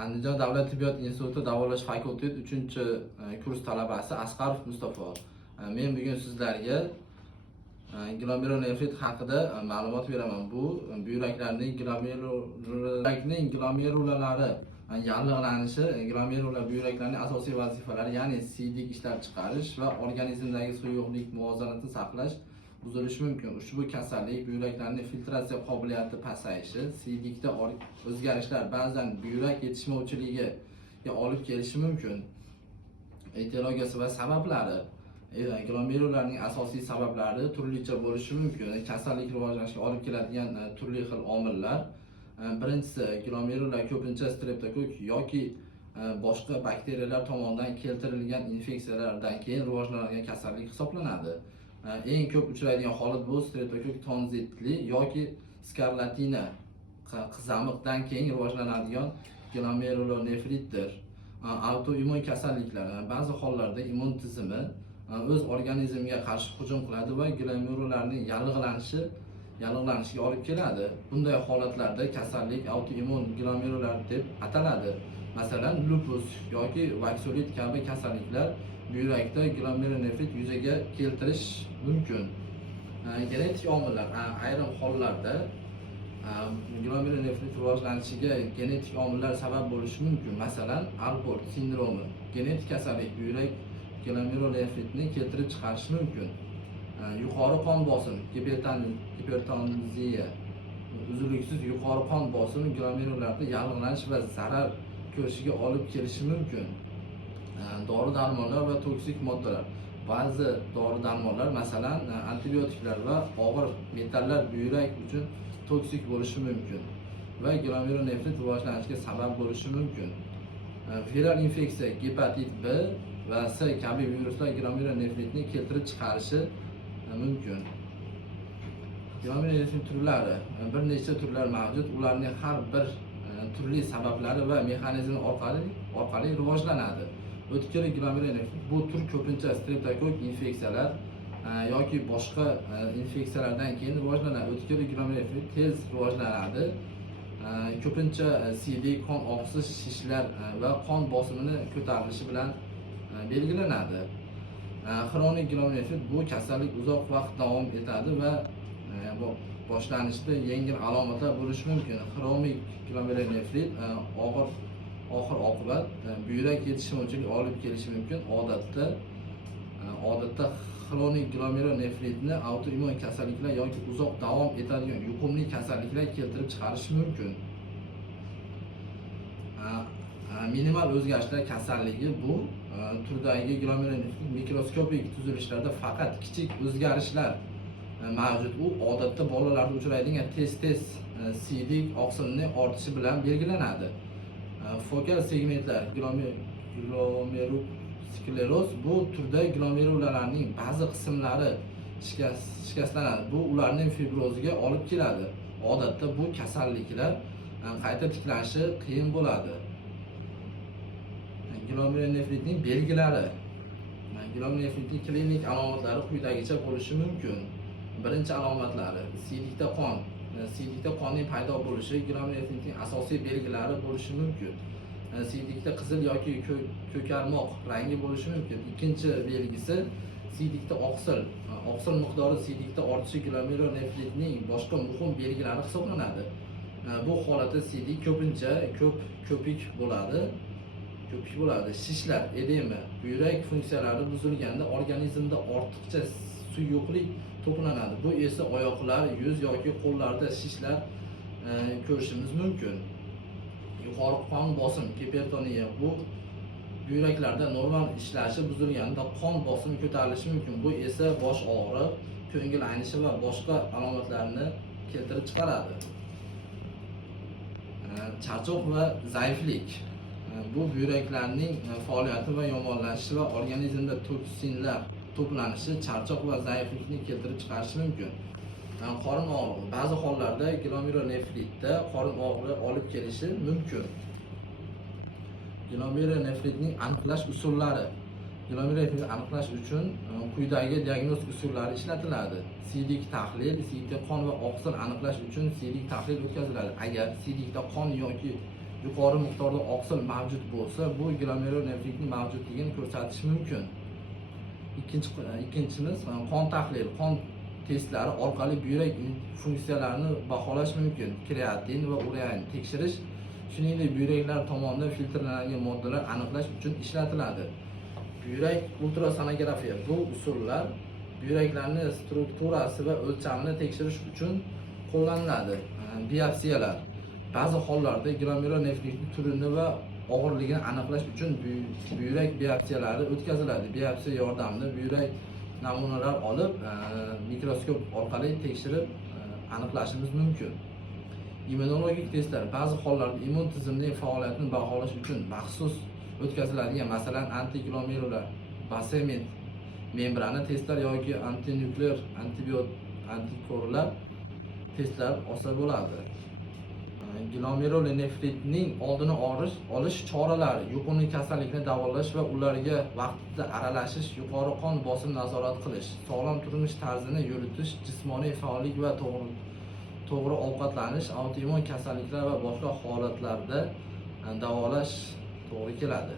Andijon davlat tibbiyot instituti davolash fakultet 3-kurs talabasi Asqarov Mustafa. Men bugun sizlarga glomerulonefrit haqida ma'lumot beraman. Bu buyraklarning glomerulalari yallig'lanishi, glomerular buyraklarning asosiy vazifalari, ya'ni siydik ishlab chiqarish va organizmdagi suyuqlik muvozanatini saqlash buzilishi mumkin. Ushbu kasallik buyraklarning filtratsiya qobiliyati pasayishi, siydikda o'zgarishlar ba'zan buyrak yetishmovchiligiga olib kelishi mumkin. Etiologiyasi va sabablari. Glomerularning asosiy sabablari turlicha bo'lishi mumkin. Kasallik rivojlanishiga olib keladigan turli xil omillar. Birinchisi, glomerular ko'pincha streptokok yoki boshqa bakteriyalar tomonidan keltirilgan infeksiyalardan keyin rivojlanadigan kasallik hisoblanadi. Eng ko'p uchraydigan holat bu streptokok tonzitli yoki skarlatina qizamiqdan keyin rivojlanadigan glomerulonefritdir. Autoimmun kasalliklar. Ba'zi hollarda immun tizimi o'z organizmiga qarshi hujum qiladi va glomerularning yallig'lanishiga olib keladi. Bunday holatlarda kasallik autoimmun glomerular deb ataladi. Masalan, lupus yoki vaksulit kabi kasalliklar buyrakda glomerulonefrit yuzaga keltirish mumkin. Genetik omillar. Ayrim hollarda glomerulonefrit rivojlanishiga genetik omillar sabab bo'lishi mumkin. Masalan, Alport sindromi genetik kasallik buyrak glomerulonefritni keltirib chiqarishi mumkin. Yuqori qon bosimi, gipertenziya, uzluksiz yuqori qon bosimi glomerullarda yallig'lanish va zarar ko'rishiga olib kelishi mumkin. Dori-darmonlar va toksik moddalar. Ba'zi dori-darmonlar, masalan, antibiotiklar va og'ir metallar buyrak uchun toksik bo'lishi mumkin va glomerulonefrit rivojlanishiga sabab bo'lishi mumkin. Viral infeksiya, gepatit B va C kabi viruslar glomerulonefritni keltirib chiqarishi mumkin. Glomerulonefrit turlari. Bir nechta turlar mavjud. Ularning har bir turli sabablari va mexanizmi orqali rivojlanadi. O'tkir glomerulonefrit bu tur ko'pincha streptokok infeksiyalar yoki boshqa infeksiyalardan keyin rivojlanadi. O'tkir glomerulonefrit tez rivojlanadi. Ko'pincha siydik, qon oqsiz, shishlar va qon bosimini ko'tarilishi bilan belgilanadi. Xronik glomerulonefrit bu kasallik uzoq vaqt davom etadi va boshlanishda yengil alomatlar bo'lishi mumkin. Xronik glomerulonefrit oxir oqibat buyrak yetishmovchiligiga olib kelishi mumkin. Odatda xronik glomerulonefritni autoimmun kasalliklar yoki uzoq davom etadigan yuqumli kasalliklar keltirib chiqarishi mumkin. Minimal o'zgarishlar kasalligi bu turdagi glomerulonefrit mikroskopik tuzilishlarda faqat kichik o'zgarishlar mavjud. U odatda bolalarda uchraydigan tez siydik oqsilning ortishi bilan belgilanadi. Fokal segmentlar glomeruloskleroz bu turda glomerullarning ba'zi qismlari shikastlanadi. Bu ularning fibroziga olib keladi. Odatda bu kasalliklar qayta tiklanishi qiyin bo'ladi. Glomerulonefritning belgilari. Glomerulonefritning klinik alomatlari quyidagicha bo'lishi mumkin. Birinchi alomatlari: siydikda qonning paydo bo'lishi glomerulonefritning asosiy belgilari bo'lishi mumkin. Siydikda qizil yoki ko'karmoq rangi bo'lishi mumkin. Ikkinchi belgisi siydikda oqsil miqdori siydikda ortishi glomerulonefritning boshqa muhim belgilari hisoblanadi. Bu holatda siydik ko'pincha ko'pik bo'ladi. Shishlar, edema, buyrak funksiyalari buzilganda organizmda ortiqcha suyuqlik to'planadi. Bu esa oyoqlar, yuz yoki qo'llarda shishlar ko'rishimiz mumkin. Yuqori qon bosim, gipertoniya, bu buyraklarda normal ishlashi buzilganda qon bosimi ko'tarilishi mumkin. Bu esa bosh og'riq, ko'ngil aynishi va boshqa alomatlarni keltirib chiqaradi. Charchoq va zaiflik. Bu buyraklarning faoliyati va yomonlashishi va organizmda toksinlar to'planishi charchoq va zaiflikni keltirib chiqarishi mumkin. Qorin og'rig'i. Ba'zi hollarda glomerulonefritda qorin og'rig'i olib kelishi mumkin. Glomerulonefritning aniqlash usullari. Glomerulonefritni aniqlash uchun quyidagi diagnostik usullari ishlatiladi. Siydik tahlil, siydikda qon va oqsil aniqlash uchun siydik tahlil o'tkaziladi. Agar siydikda qon yoki yuqori miqdorda oqsil mavjud bo'lsa, bu glomerulonefritning mavjudligini ko'rsatishi mumkin. Ikkinchimiz qon tahlili, qon testlari orqali buyrak funksiyalarini baholash mumkin. Kreatin va ureani tekshirish, shuningdek buyraklar tomonidan filtrlangan moddalar aniqlash uchun ishlatiladi. Buyrak ultrasonografiya bu usullar buyraklarning strukturasi va o'lchamini tekshirish uchun qo'llaniladi. Biopsiyalar ba'zi hollarda glomerulonefritning turini va og'irligini aniqlash uchun buyrak biopsiyalari o'tkaziladi. Biopsiya yordamida buyrak namunalar olib, mikroskop orqali tekshirib aniqlashimiz mumkin. Immunologik testlar ba'zi hollarda immun tizimining faoliyatini baholash uchun maxsus o'tkaziladigan, masalan, antiglomerular basement membrana testlar yoki antinuklear antikorlar testlar olsa bo'ladi. Glomerulonefritning oldini olish choralari: yuqumli kasallikni davolash va ularga vaqtida aralashish, yuqori qon bosimini nazorat qilish, sog'lom turmush tarzini yuritish, jismoniy faollik va to'g'ri ovqatlanish, autoimmun kasalliklar va boshqa holatlarda davolash to'g'ri keladi.